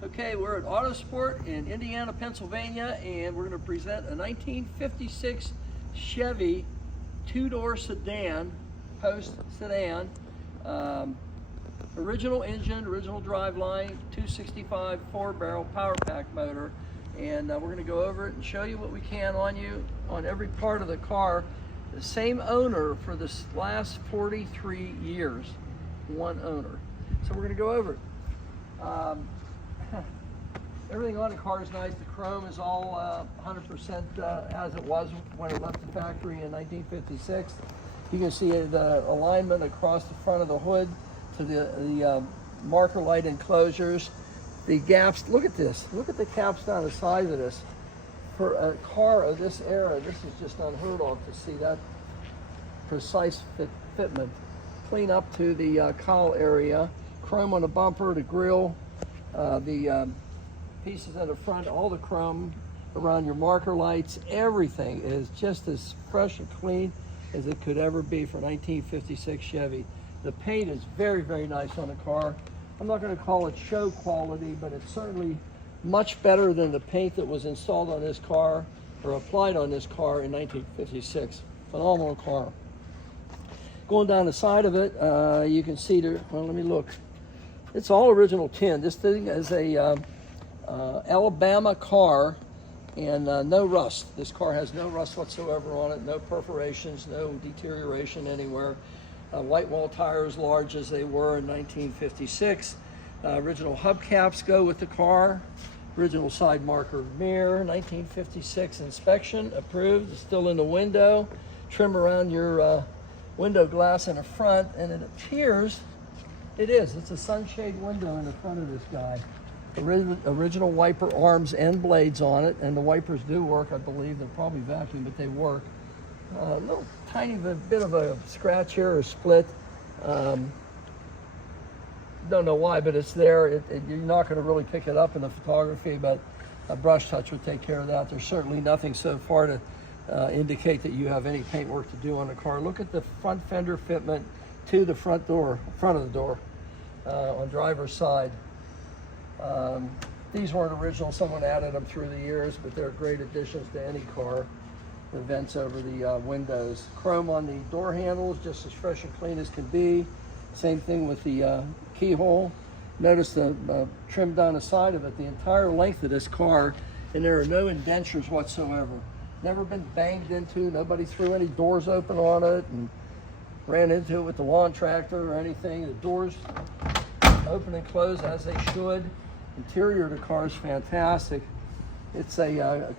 Okay, we're at Autosport in Indiana, Pennsylvania, and we're going to present a 1956 Chevy two-door sedan, post sedan, original engine, original driveline, 265 4-barrel power pack motor, and we're going to go over it and show you what we can on every part of the car. The same owner for the last 43 years, one owner. So we're going to go over it. Everything on the car is nice. The chrome is all 100% as it was when it left the factory in 1956. You can see the alignment across the front of the hood to the marker light enclosures. The gaps, look at this. Look at the caps down the side of this. For a car of this era, this is just unheard of to see that precise fitment. Clean up to the cowl area. Chrome on the bumper, the grille, the pieces in the front, all the chrome around your marker lights. Everything is just as fresh and clean as it could ever be for 1956 Chevy. The paint is very, very nice on the car. I'm not going to call it show quality, but it's certainly much better than the paint that was installed on this car or applied on this car in 1956. Phenomenal car. Going down the side of it, you can see there, well, let me look. It's all original tin. This thing is a Alabama car, and no rust. This car has no rust whatsoever on it, no perforations, no deterioration anywhere. White wall tires, large as they were in 1956. Original hubcaps go with the car. Original side marker mirror, 1956 inspection, approved. It's still in the window. Trim around your window glass in the front, and it appears it's a sunshade window in the front of this guy. Original wiper arms and blades on it, and the wipers do work, I believe. They're probably vacuum, but they work. A little tiny bit of a scratch here or split. Don't know why, but it's there. You're not going to really pick it up in the photography, but a brush touch would take care of that. There's certainly nothing so far to indicate that you have any paint work to do on the car. Look at the front fender fitment to the front of the door on driver's side. These weren't original. Someone added them through the years, but they're great additions to any car. The vents over the windows. Chrome on the door handles, just as fresh and clean as can be. Same thing with the keyhole. Notice the trim down the side of it, the entire length of this car, and there are no indentures whatsoever. Never been banged into. Nobody threw any doors open on it and ran into it with the lawn tractor or anything. The doors open and close as they should. Interior of the car is fantastic. It's a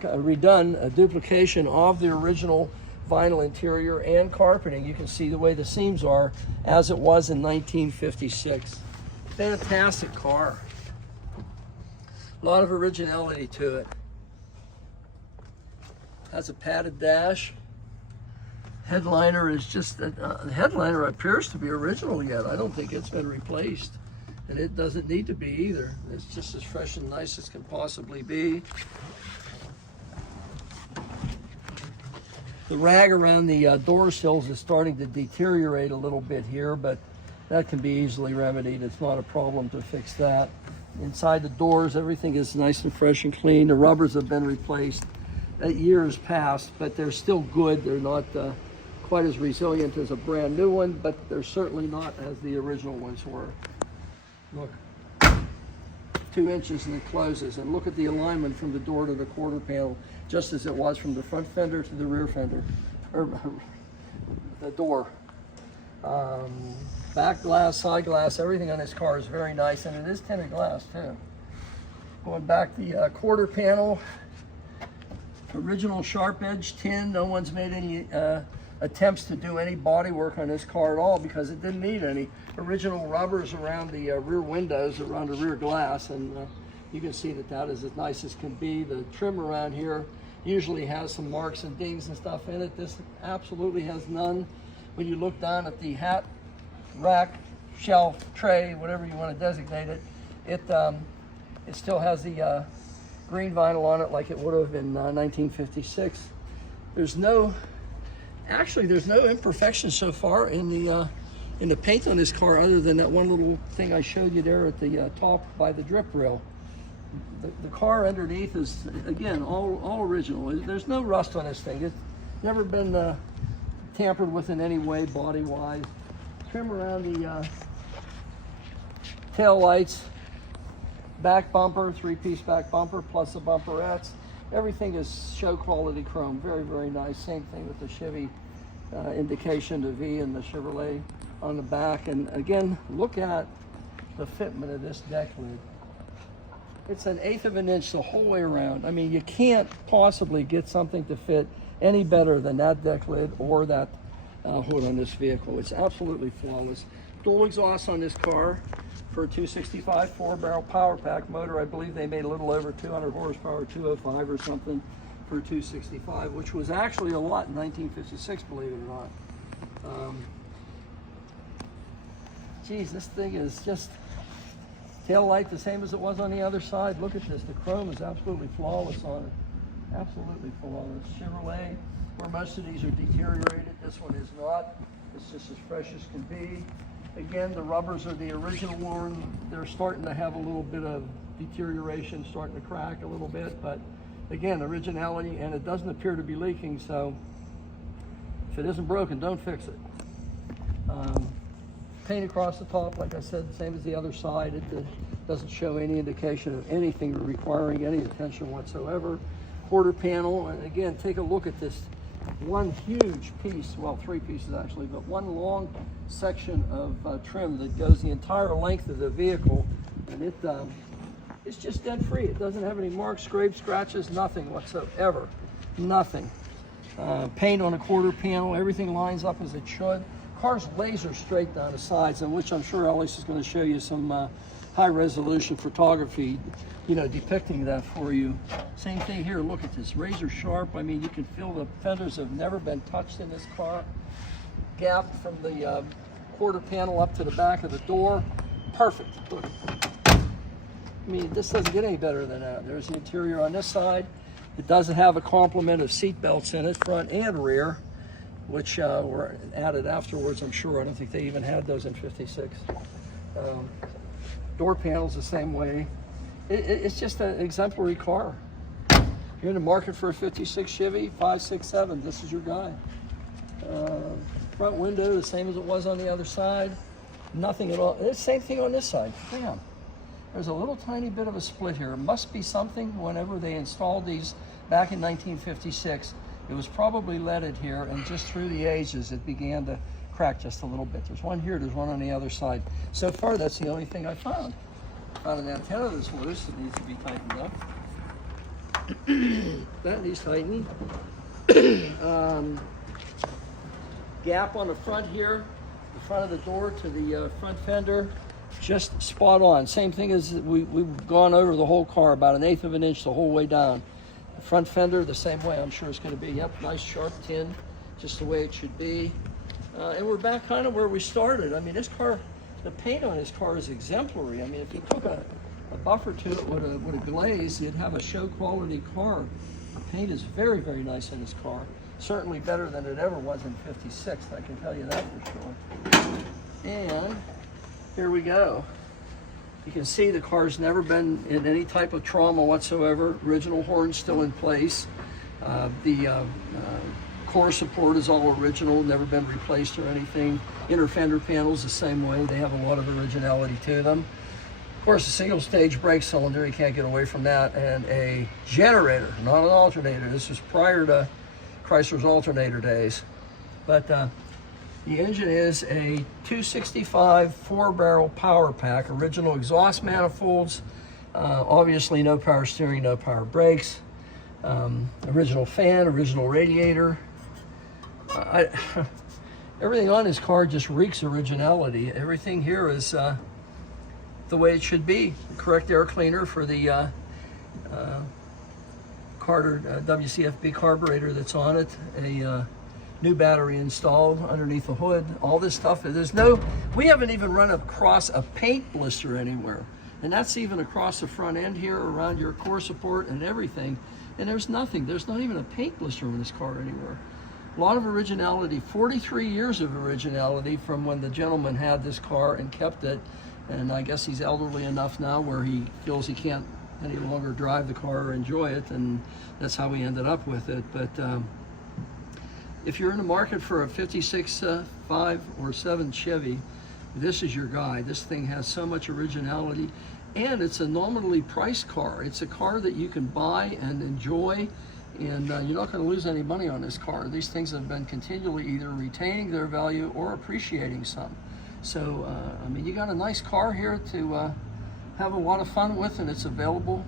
redone, a duplication of the original vinyl interior and carpeting. You can see the way the seams are as it was in 1956. Fantastic car. A lot of originality to it. Has a padded dash. Headliner is just, the headliner appears to be original yet. I don't think it's been replaced. And it doesn't need to be either. It's just as fresh and nice as can possibly be. The rag around the door sills is starting to deteriorate a little bit here, but that can be easily remedied. It's not a problem to fix that. Inside the doors, everything is nice and fresh and clean. The rubbers have been replaced. That year has passed, but they're still good. They're not quite as resilient as a brand new one, but they're certainly not as the original ones were. Look, 2 inches and it closes, and look at the alignment from the door to the quarter panel, just as it was from the front fender to the rear fender, or the door. Back glass, side glass, everything on this car is very nice, and it is tinted glass too. Going back, the quarter panel, original sharp edge tin. No one's made any attempts to do any body work on this car at all because it didn't need any. Original rubbers around the rear windows, around the rear glass, and you can see that is as nice as can be. The trim around here usually has some marks and dings and stuff in it. This absolutely has none. When you look down at the hat, rack, shelf, tray, whatever you want to designate it, it still has the green vinyl on it like it would have in 1956. There's no imperfections so far in the paint on this car, other than that one little thing I showed you there at the top by the drip rail. The car underneath is, again, all original. There's no rust on this thing. It's never been tampered with in any way body-wise. Trim around the tail lights, back bumper, 3-piece back bumper, plus the bumperettes. Everything is show quality chrome. Very, very nice. Same thing with the Chevy indication, the V and the Chevrolet on the back. And again, look at the fitment of this deck lid. It's 1/8 of an inch the whole way around. I mean, you can't possibly get something to fit any better than that deck lid or that hood on this vehicle. It's absolutely flawless. Dual exhaust on this car for a 265 4-barrel power pack motor. I believe they made a little over 200 horsepower, 205 or something for a 265, which was actually a lot in 1956, believe it or not. Geez, this thing is just tail light the same as it was on the other side. Look at this. The chrome is absolutely flawless on it. Absolutely flawless. Chevrolet, where most of these are deteriorated, this one is not. It's just as fresh as can be. Again, the rubbers are the original one. They're starting to have a little bit of deterioration, starting to crack a little bit, but again, originality, and it doesn't appear to be leaking, so if it isn't broken, don't fix it. Paint across the top, like I said, same as the other side. It doesn't show any indication of anything requiring any attention whatsoever. Quarter panel, and again, take a look at this one huge piece, well, 3 pieces actually, but one long section of trim that goes the entire length of the vehicle, and it's just dead free. It doesn't have any marks, scrapes, scratches, nothing whatsoever. Nothing. Paint on a quarter panel, everything lines up as it should. Car's laser straight down the sides, in which I'm sure Ellis is going to show you some high resolution photography, you know, depicting that for you. Same thing here, look at this, razor sharp. I mean, you can feel the fenders have never been touched in this car. Gap from the quarter panel up to the back of the door, perfect. Look. I mean, this doesn't get any better than that. There's the interior on this side. It doesn't have a complement of seat belts in it, front and rear, which were added afterwards, I'm sure. I don't think they even had those in 56. Door panels the same way. It's just an exemplary car. You're in the market for a 56 Chevy, 567, this is your guy. Front window, the same as it was on the other side. Nothing at all. It's the same thing on this side. Damn. There's a little tiny bit of a split here. It must be something whenever they installed these back in 1956. It was probably leaded here, and just through the ages, it began to crack just a little bit. There's one here, there's one on the other side. So far, that's the only thing I found. Found an antenna that's loose, it needs to be tightened up. That needs tightening. Gap on the front here, the front of the door to the front fender, just spot on. Same thing as we've gone over the whole car, about 1/8 of an inch the whole way down. The front fender, the same way I'm sure it's going to be. Yep, nice sharp tin, just the way it should be. And we're back kind of where we started. I mean, this car, the paint on this car is exemplary. I mean, if you took a buffer to it with a glaze, you'd have a show quality car. The paint is very, very nice in this car. Certainly better than it ever was in 56, I can tell you that for sure. And here we go. You can see the car's never been in any type of trauma whatsoever. Original horn still in place. The core support is all original, never been replaced or anything. Inner fender panels the same way. They have a lot of originality to them. Of course, a single stage brake cylinder, you can't get away from that, and a generator, not an alternator. This was prior to Chrysler's alternator days. But the engine is a 265 4-barrel power pack, original exhaust manifolds, obviously no power steering, no power brakes, original fan, original radiator. Everything on this car just reeks originality. Everything here is the way it should be. The correct air cleaner for the Carter WCFB carburetor that's on it. A new battery installed underneath the hood. All this stuff. We haven't even run across a paint blister anywhere. And that's even across the front end here, around your core support and everything. And there's nothing. There's not even a paint blister in this car anywhere. A lot of originality, 43 years of originality from when the gentleman had this car and kept it. And I guess he's elderly enough now where he feels he can't any longer drive the car or enjoy it, and that's how we ended up with it. But if you're in the market for a 56, 5 or 7 Chevy, this is your guy. This thing has so much originality, and it's a nominally priced car. It's a car that you can buy and enjoy, and you're not going to lose any money on this car. These things have been continually either retaining their value or appreciating some. So, I mean, you got a nice car here to have a lot of fun with, and it's available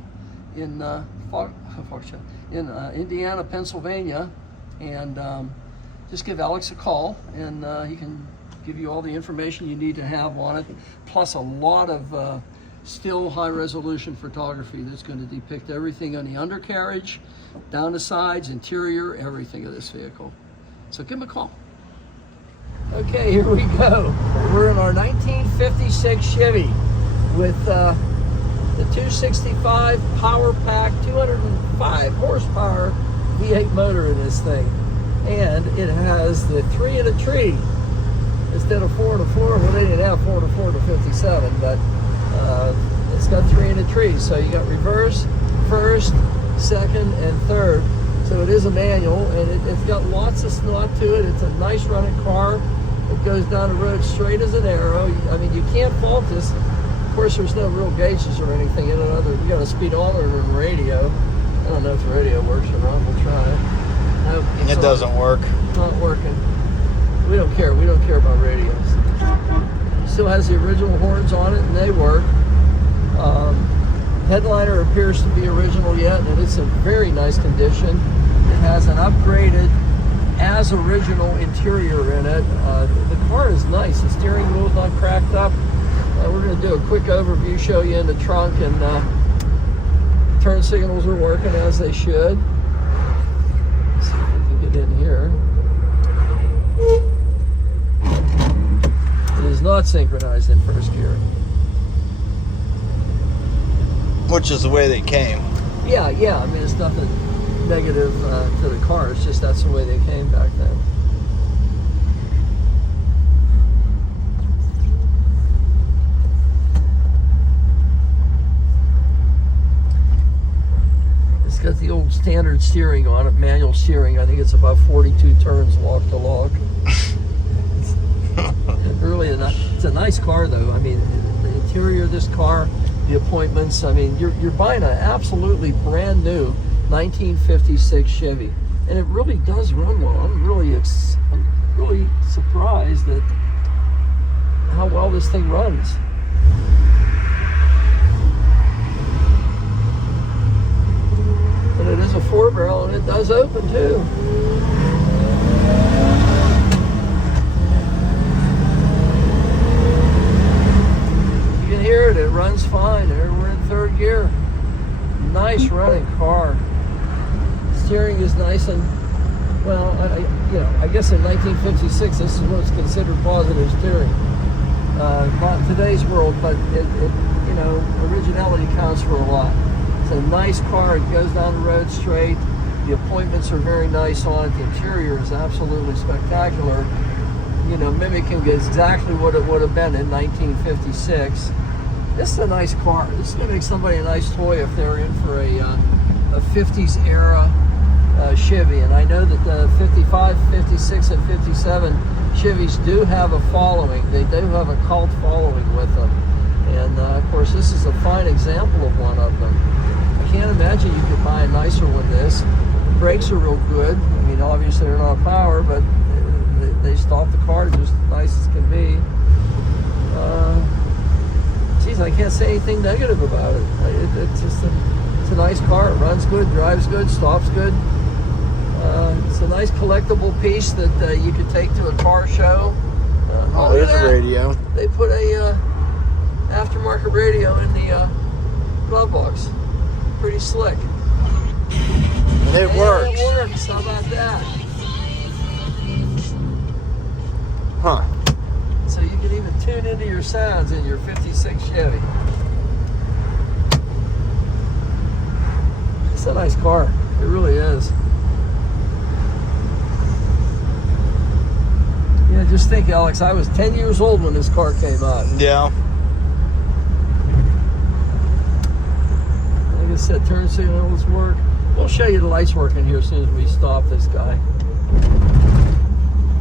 in Indiana, Pennsylvania, and just give Alex a call, and he can give you all the information you need to have on it, plus a lot of still high-resolution photography that's going to depict everything on the undercarriage, down the sides, interior, everything of this vehicle. So give him a call. Okay, here we go. We're in our 1956 Chevy with the 265 power pack, 205 horsepower V8 motor in this thing. And it has the 3 in a tree instead of 4 in a 4. Well, they didn't have 4 in a 4 to 57, but it's got 3 in a tree. So you got reverse, first, second, and third. So it is a manual, and it's got lots of snot to it. It's a nice running car. It goes down the road straight as an arrow. I mean, you can't fault this. Of course, there's no real gauges or anything in it other. You got a speedometer and radio. I don't know if the radio works or not. We'll try it. Nope, it doesn't work. It's not working. We don't care. We don't care about radios. Still has the original horns on it, and they work. Headliner appears to be original yet, and it's in very nice condition. It has an upgraded, as original interior in it. The car is nice. The steering wheel's not cracked up. We're going to do a quick overview, show you in the trunk, and turn signals are working as they should. Let's see if we can get in here. It is not synchronized in first gear. Which is the way they came. Yeah. I mean, it's nothing negative to the car. It's just that's the way they came back then. It's got the old standard steering on it, manual steering. I think it's about 42 turns lock to lock. Really, it's a nice car though. I mean, the interior of this car, the appointments. I mean, you're buying an absolutely brand new 1956 Chevy, and it really does run well. I'm really surprised at how well this thing runs. And it is a 4-barrel, and it does open too. You can hear it. It runs fine. We're in third gear. Nice running car. Steering is nice, and well, I guess in 1956 this is what's considered positive steering. Not in today's world, but it originality counts for a lot. It's a nice car. It goes down the road straight. The appointments are very nice on it. The interior is absolutely spectacular. You know, mimicking exactly what it would have been in 1956. This is a nice car. This is going to make somebody a nice toy if they're in for a 50s era Chevy. And I know that the 55, 56, and 57 Chevys do have a following. They do have a cult following with them. And of course, this is a fine example of one of them. I can't imagine you could buy a nicer one than this. The brakes are real good. I mean, obviously they're not power, but they stop the car just as nice as can be. Geez, I can't say anything negative about it. It's a nice car. It runs good, drives good, stops good. It's a nice collectible piece that you could take to a car show. There's a radio. They put a aftermarket radio in the glove box. Pretty slick. And it works. It works. How about that? Huh. So you can even tune into your sounds in your 56 Chevy. It's a nice car. It really is. Yeah, just think, Alex, I was 10 years old when this car came out. Yeah. Look said, turn signals work. We'll show you the lights working here as soon as we stop this guy.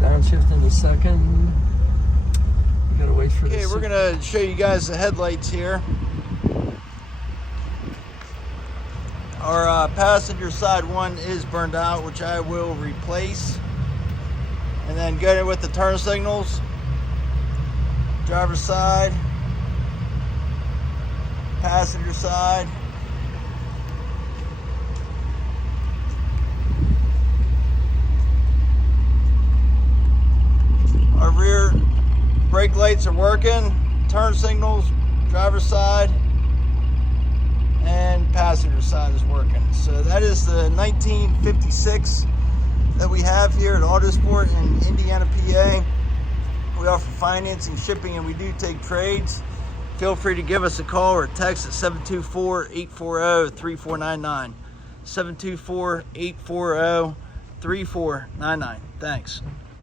Downshift in a second. You gotta wait for this. Okay, we're gonna show you guys the headlights here. Our passenger side one is burned out, which I will replace. And then go with the turn signals. Driver's side, passenger side. Our rear brake lights are working, turn signals, driver's side, and passenger side is working. So that is the 1956 that we have here at Autosport in Indiana, PA. We offer financing, shipping, and we do take trades. Feel free to give us a call or text at 724-840-3499. 724-840-3499. Thanks.